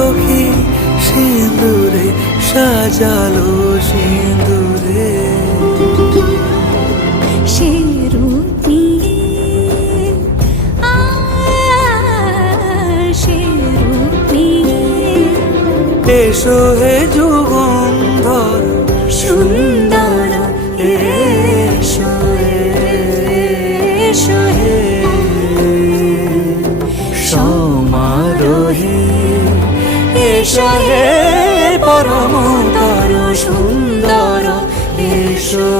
সখী সিঁদুরে সাজালো সিঁদুরে। সে রূপ নিয়ে সে রূপ নিয়ে এসো হে যুগন্ধর সুন্দর এসো এসো হে সমারোহে এসো হে পরমতর সুন্দর এসো।